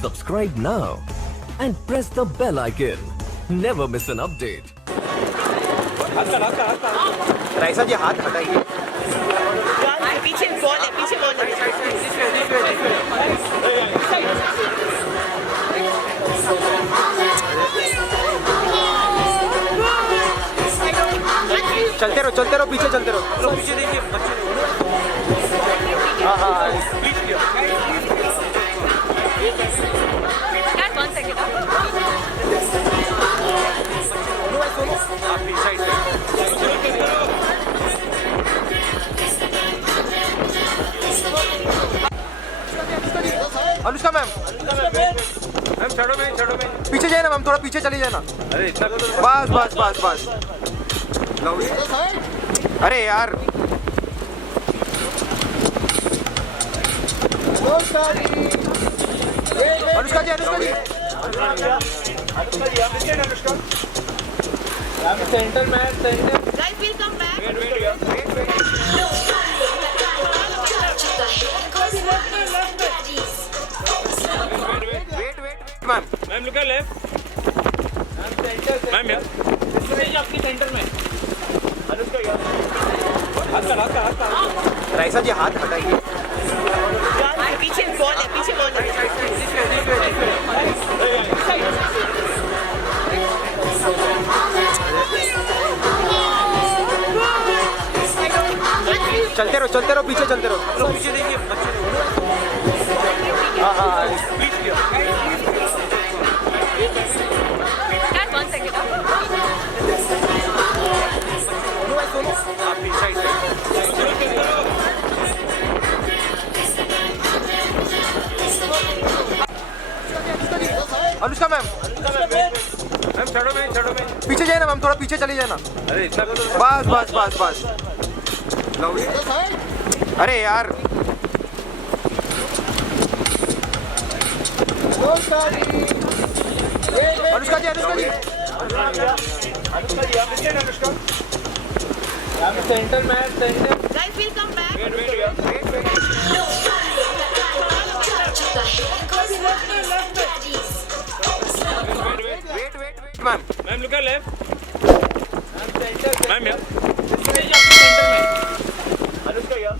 Subscribe now and press the bell icon. Never miss an update. राइसा जी हाथ हटाइए। पीछे ball है, पीछे बॉल है। चलते रहो पीछे चलते रहो। पीछे देखिए हाँ हाँ यार 1 सेकंड आप इस साइड से। अनुष्का मैम छोड़ो मैं पीछे जाए ना मैम, थोड़ा पीछे चली जाए ना। अरे इतना बस अरे यार Anushka ji centre match centre guys will come back. Wait ma'am look left ma'am यार आपकी सेंटर में अनुष्का यार हाथ राइसा जी हाथ हटाइए। पीछे बॉल है, पीछे बॉल है। चलते रहो पीछे चलते रहो। पीछे देखिए हाँ हाँ यार 1 सेकंड आप इस साइड से। अनुष्का मैम छोड़ो मैं पीछे जाए ना मैम, थोड़ा पीछे चली जाए ना। अरे इतना बस अरे यार Anushka ji centre match centre guys will come back. Wait ma'am look left ma'am यार सेंटर में अनुष्का यार